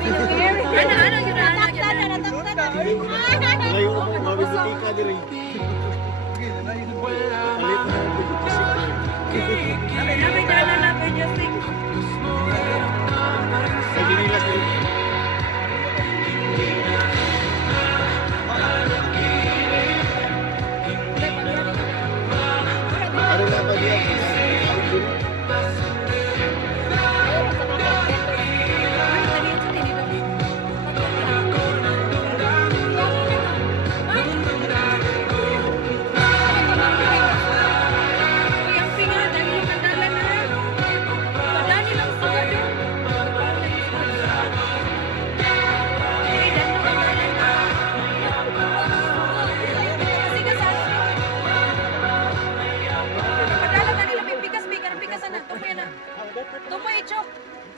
Ano yun na? Ngayon mo mabibitika diri. Alit na Namin dala na po yung sing. sa ginilas diri. Ano na ba diyan?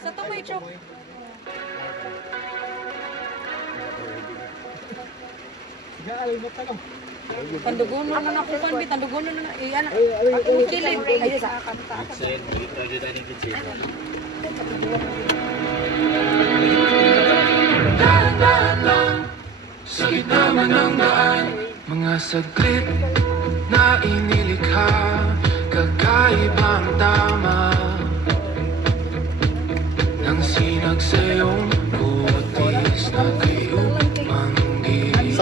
Sa tumoy, Chok. Tanduguno na ako konbi, tanduguno na iyan. Ako kilid ay sa kanta. Sa gitna man ng daan, mga saglit na inilikha, kakaibang tama ng sinag sa iyong butis na kayo manggis.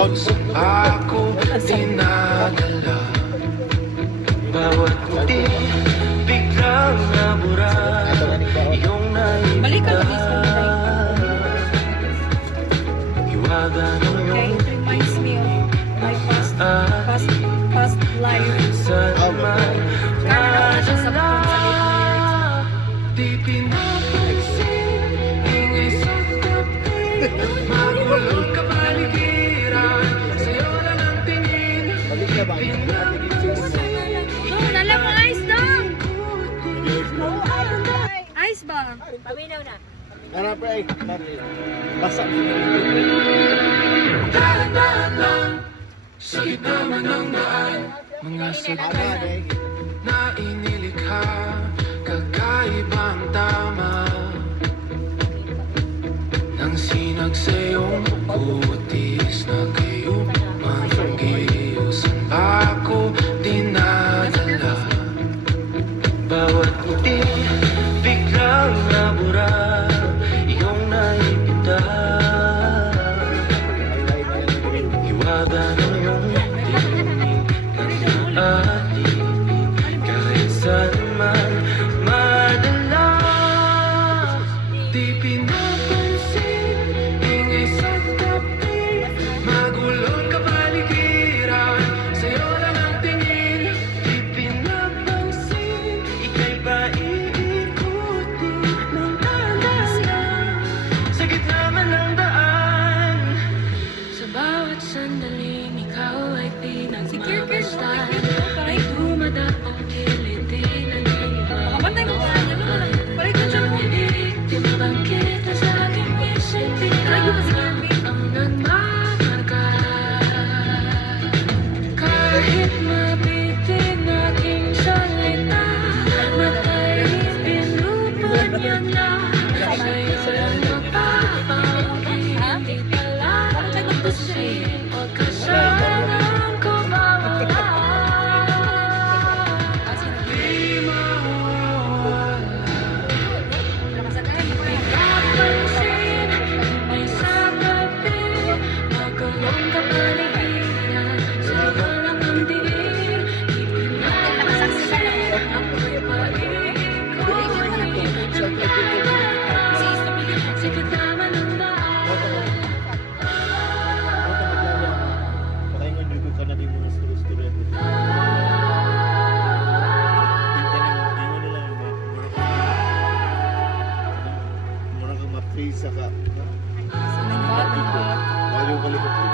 Ako dinadala, bawat puti biglang nabura, iyong naibigay. Iwaga ng iyong It reminds me of my past life. sanaman. Kaya naman siya sa Di pinapansin, ingay sa tabi, magulong kapaligiran, sa'yo lang ang tingin. Dala mo ice dong! Ice ba? Paminaw na. Ara pre, basa. Dahan-dahan lang, sa gitna man ng daan, mga saglit na inilikha, kakaibang tama ng sinag sa iyong butis na kayo manggiyusan. Ako dinadala, bawat puti biglang nabura, iyong naipita. Iwaga ng iyong tinig at ibig, kahit saan man madala. Di pinapansin, ingay sa tabi, magulong kapaligiran, sa'yo lang ang tingin. Di pinapansin, ika'y ba iikutin ng dahan-dahan, sa gitna man ng daan. Sa bawat sandaling ikaw ay pinagmamasdan, ay dumadaong kiliti ng iyong Kapantay mo ba? Ano mo lang? Paray ko siya mo. timbang kita sa aking isip, ikaw ang nagmamarka. Kahit mabitin aking salita, matay pinupad niya na, sa'yo lang mapapangkin, di pala kasi pagkasalan ko mawala. Di mawawala. Pinapansin, may sabi, magulong kapaligiran, sa'yo lang ang tingin. Di pinapansin, ako'y paikot-ikot sa pagkakas, sa gitna man ng daan. Patay nga dito ka na di mga story-story. Mura kang ma-praise ka. Walo ka likot ko.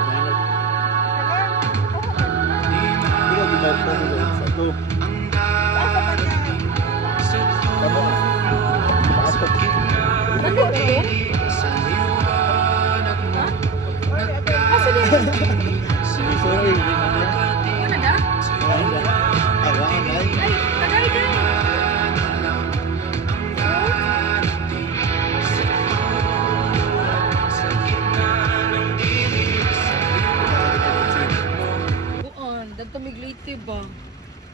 Hindi ka ginagawa sa to. Ang darating sa dulo, sa gitna ng dilim, sa liwanag mo, nagkakatingin sa Sorry. Ano na? Awangay. Ay, tagay din. ang darating sa dulo,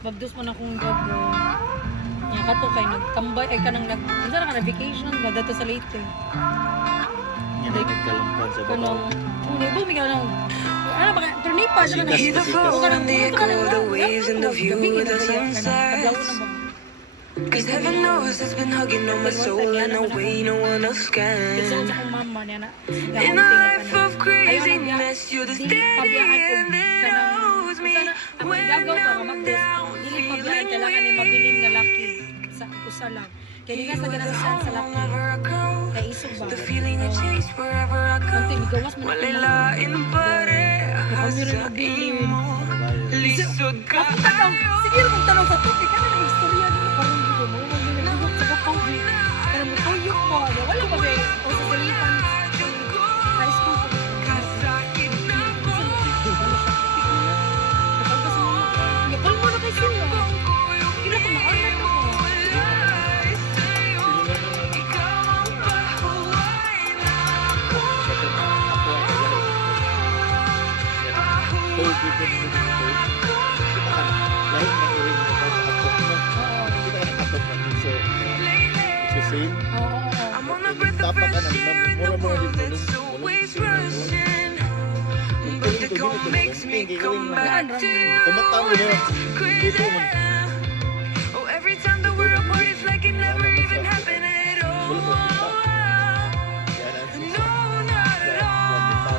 Magdus man akong gabi. Nya kato kay nagtambay ay kanang unsa na ka na vacation ba dato sa Leyte. Nginigit ka lang pa sa Kanang babaw. uno ibo mi kanang ano ba turnipa siya na Sitas, sitas. the waves and the view of the sunset. Cause heaven knows it's been hugging on my soul in a way no one else Gusto can. sa akong mama niya na. In a life of craziness, you're the steadiest that holds me when I'm down. Dili pabiyahan kailangan ni mabilin nga laki sa usa lang. Kaya di ka sa ganasan sa laki. Kay isog ba? The feeling I chase wherever I Kunti go. migawas man ako. Walilain pa rin sa imo. Lisod ka. Ako tanong, sige lang kung tanong sa topic, ano na istorya niyo? Parang hindi mo, mag-inagulot sa kapawin. Pero mo tuyok mo, wala pa ba o sa galitan high school ko. Kasakit na buhay. Yapal mo na kay sila. Kila ko na-honor ako. Ikaw ang pahuway na ako. Hold it in the middle. Lahat na uring mo sa kapot mo. Hindi ka nakapot na minso. It's the same. I'm on the breath of Dapat ka fresh air in the world that's mulong. always rushing. But the goal makes me come back to you. Kumatawa na. Crazy. Oh, every time that we're apart, it's like it never even happened at all. No, not at all.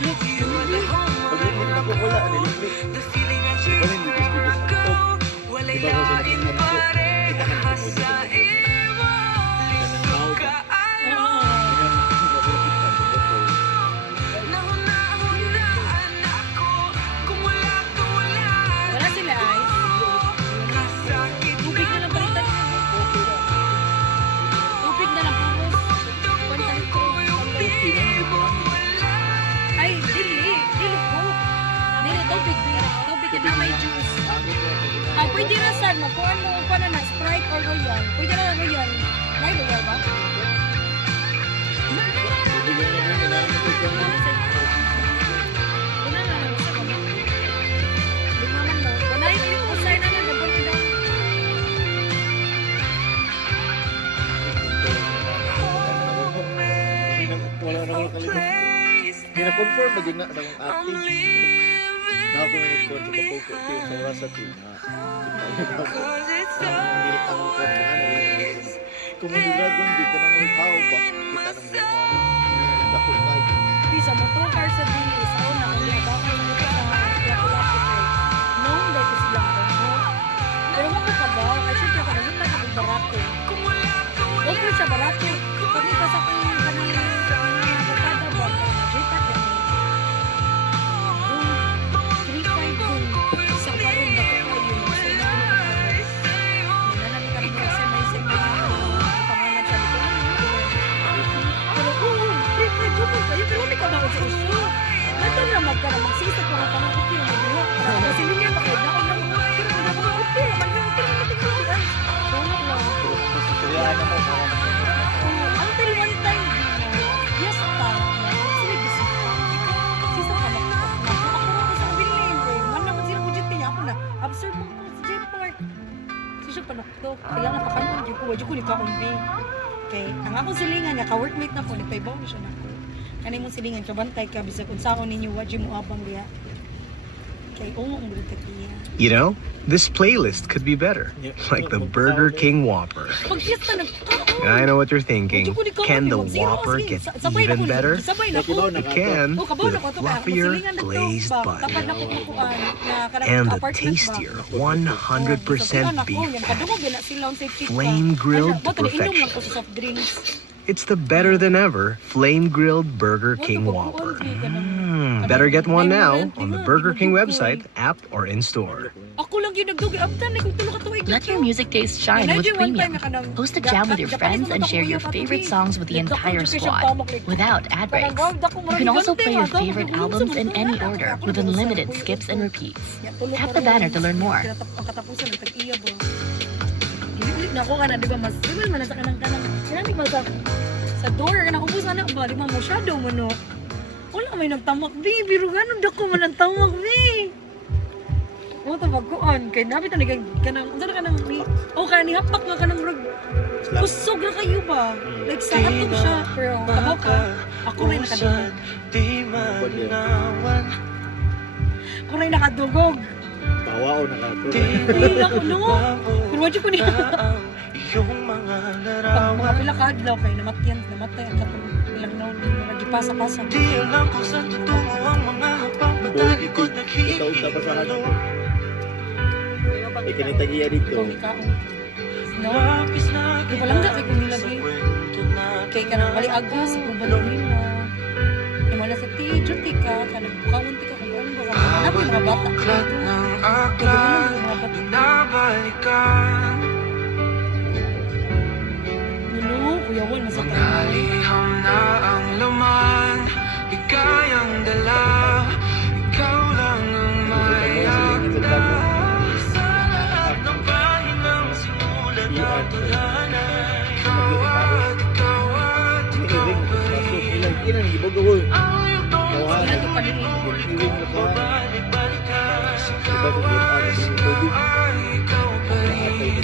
You are the home Pag hindi na ako wala, nilimit. the feeling I chase wherever I go. Walilain pa rin sa imo. Lisod ka, Nahuna-hunaan ako. Kung wala ka, wala Wala sila ay. kasakit Tubig na lang balitan. Tubig na lang puro. Kwenta nito. Ay, dili ko. Dili, tubig. Tubig na may juice. Ah, pwede na saan mo. Kung ano pa na na, Sprite or Royal. Pwede na Royal. May Royal ba? Una na lang sa kanya. Lumaman mo. Wala yung ilit ko sa'yo na lang. Nabon mo daw. Wala na ako kalimutan. Hindi na-confirm na gina sa akong ate. Na ako nag-confirm sa papuko. Sa oras sa team. Kung hindi na kung di ka na may tao ba, kita na mga dako kayo. Bisa mo to car sa dili sa una ang liba ko sa lapu-lapu kay noon dahil ko sila ko no pero mo ka ba kasi syempre ka naging ang barato okay siya barato kami pa sa kung kanang barkada ba jepa ka ni 3-5 kung sa karon dako kayo sa naman kami sa may pangalan sa pero free go mo kayo pero may kabaw sa uso. Nato na magkara magsisip ko ng tanong ko yung magbuha. Kasi hindi niya makita ko lang. Pero kung ako okay, magkara ko lang tingnan. Tungok lang. Kaya na mo sa Until one time, yes pa. Sila gisip pa. Sisa ka na. Ako na ko sa bilin. Man naman sila ko dyan niya. Ako na. Observe mo ko sa J Park. Siya panakto. Kailangan pa kanon. Wadi ko ni kaumbi. Okay, ang akong silingan niya, ka-workmate na po, nagpaibaw mo siya na ako. Kanay mong silingan, kabantay ka, bisag kung saan ninyo, wadyo mo abang diya. Okay, ungo ang mga takiya. You know, this playlist could be better, like the Burger King Whopper. Pag fiesta na, I know what you're thinking. Can the Whopper get even better? Sabay na ko. It can, with a fluffier, glazed bun. And the tastier 100% beef fat. Flame-grilled to perfection. It's the better than ever flame-grilled Burger King Whopper. Better get one now on the Burger King website, app, or in-store. Ako lang yun nagdugi. Abtan, nagtulo ka tuwing. Let your music taste shine with Premium. Host a jam with your friends and share your favorite songs with the entire squad without ad breaks. You can also play your favorite albums in any order with unlimited skips and repeats. Tap the banner to learn more. Pagkatapusan ng tag-iya ba? Ulit na ako ka na, di ba? Mas, di ba man, nasa kanang-kanang. Sinamig mo sa door, kanang ubus na na ba? Di ba mo shadow mo, no? Wala may nagtamak, bi. Biro ganun, dako man ang tamak, bi. Mo ta magkuan kay nabi talaga kanang unsa na kanang ni ni hapak nga kanang rag kusog na kayo ba? Like sa ato siya pero kabaw ka ako rin nakadungog. Ako rin nakadungog. Tawa o nakatulog. Ay ako no. Pero wala ko niya. Pag mga pila ka adlaw kay namatay ang katong ilang naon nagipasa-pasa. Ikaw pa sa hanap. Ikinitagiya dito. Kung ikaon. No? Di pa lang kay kung nilagi. Kay ka nang bali aga sa kung balongin mo. Wala sa duty ka, kanagbukawan ti ka kung ano ba. Ano yung mga bata? Nuno, kuyawan, nasa tayo. Naliham na ang laman, bigayang dala, ikaw lang ang may akda. Sa lahat ng bahay ng simulan at tulanan, ikaw at ikaw at ikaw pa rin. Ilang gibog-gawin. Ayaw tong Ano pa rin? balik-balikan. Ikaw ay ikaw pa rin.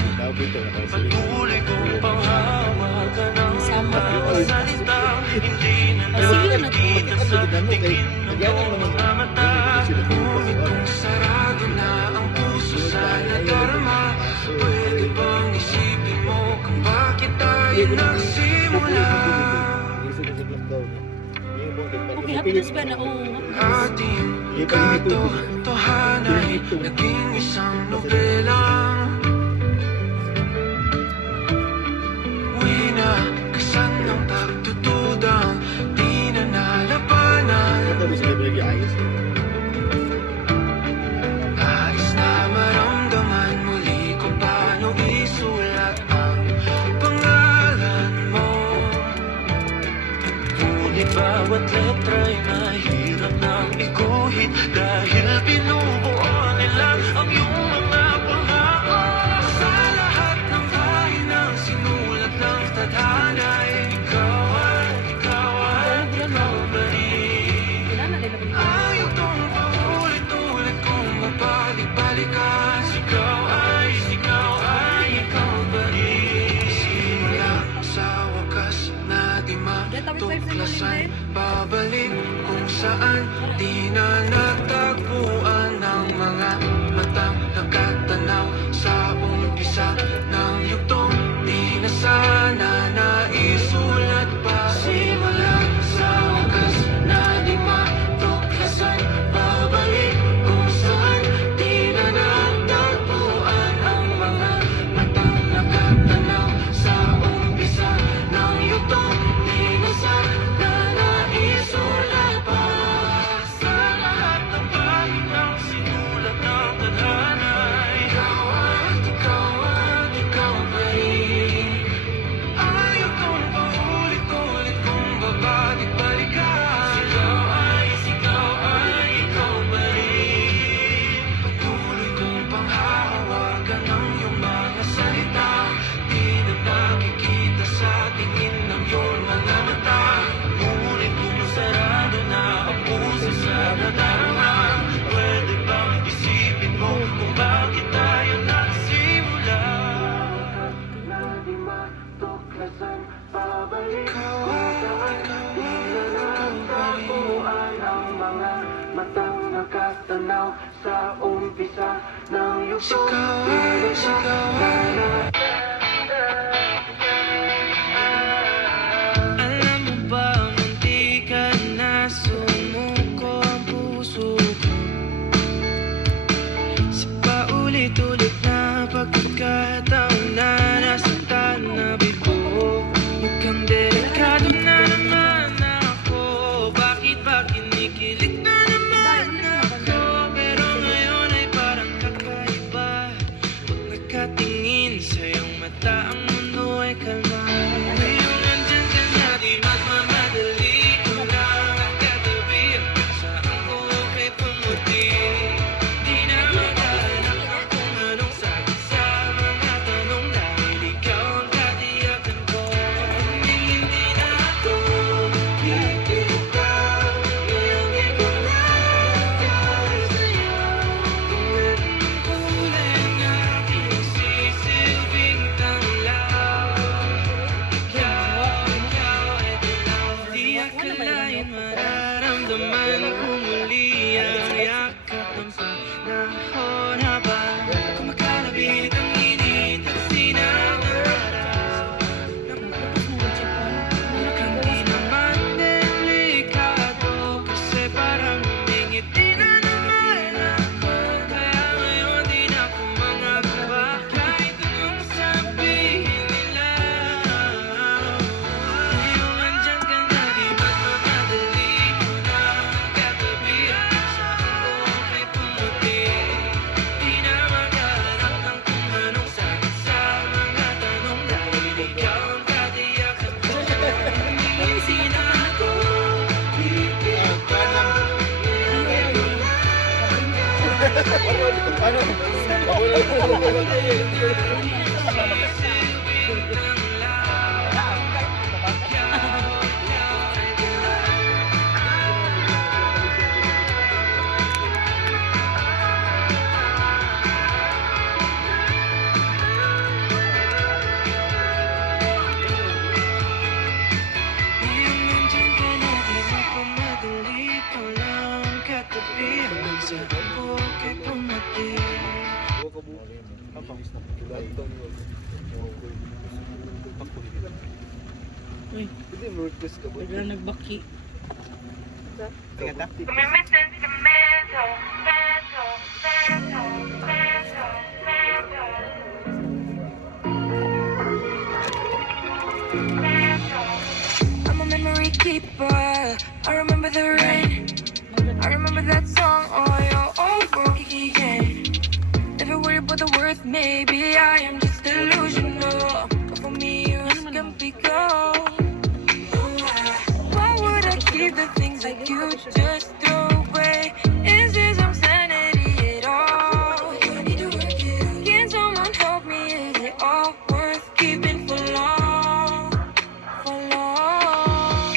Patuloy kong panghawakan ang Sama ka. mga salitang hindi na Sige na to. nakikita sa tingin ng iyong mga mata. Ngunit kung sarado na ang puso sa nadarama, pwede bang isipin mo kung bakit tayo nagsimula? Okay, happiness ba na? Oo. Ating katotohanan ay naging isang nobelang winakasan ng pagtutudang di na nalabanan. Nais na maramdaman muli kung paano isulat ang pangalan mo. Ngunit bawat letra'y mahirap nang iguhit dahil binubuo nila ang iyong mga pangako. Sa lahat ng bahay ng sinulat ng tadhana ay ikaw ba rin? Kailangan nila ba? Ayaw tong paulit-ulit kong mabalik-balikan. Ikaw ay ikaw ba rin? Simula sa wakas na di matuklasan, babalik kung saan di na natagpuan ng mga matang nakatanaw sa umpisa ng yugtong di na sana naisulat pa. Simula sa wakas na di matuklasan, babalik kung saan di na natagpuan ang mga matang nakatanaw sa umpisa ng yugtong di na sana naisulat pa. Sa lahat ng bahid ng sinulat ng tadhana, ikaw at ikaw pa rin. Ayaw kong paulit-ulit kung babalik-balikan. Ikaw ay ikaw pa rin. Patuloy kong panghahawakan ang iyong mga salita. Di na nakikita sa tingin ng iyong mga mata. Ngunit kung sarado na ang puso sa nadarama, pwede bang isipin mo kung bakit tayo nagsimula? Na di matuklasan, babalik ikaw at ikaw pa rin. Ang mga matang nakatanaw sa umpisa ng yugtong alam mo ba, munti ka na sumuko ang puso ko sa paulit-ulit na pagkakataon na nasaktan na bigo. Mukhang delikado na naman ako. Bakit ba kinikilig na naman ako? Pero ngayon ay parang kakaiba. Pag nakatingin sa iyong mata, ang mundo ay kalma. Ngayong nandyan ka na, di magmamadali ko lang ang katabi. Saan ko kay pumuti? Di na maghanap ang kung anong sagot sa mga tanong dahil ikaw ang katiyakan ko. Hindi na ako ikaw. Ngayong ikaw Malayan mararamdaman ko muli ang yakap ng panahon habang kumakalabit ang init at sinangarap hindi naman delikado kasi parang humingiti na naman ako kaya ngayon di na ako mangaba kahit anong sabihin nila ngayong andyan ka na di magmamadali ko na katabi ang pinsan ko kay pumuti di na maghanap ng kung anong sagot sa mga tanong dahil ikaw ang katiyakan ko hindi na ako ngayong nandyan ka na di magmamadali ko lang katabi ang pinsan ko kay pumuti Hindi mo request ka ba? Bigla nagbaki. I'm a memory keeper. I remember the rain. I remember that song. Oh, you're over again. Never worry about the worth. Maybe I am just delusional. But for me, you can be gone. Why would I keep the things that you just throw away? Is this some sanity at all? Can someone help me? Is it all worth keeping for long? For long.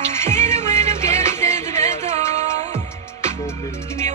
I hate it when I'm getting sentimental. Give me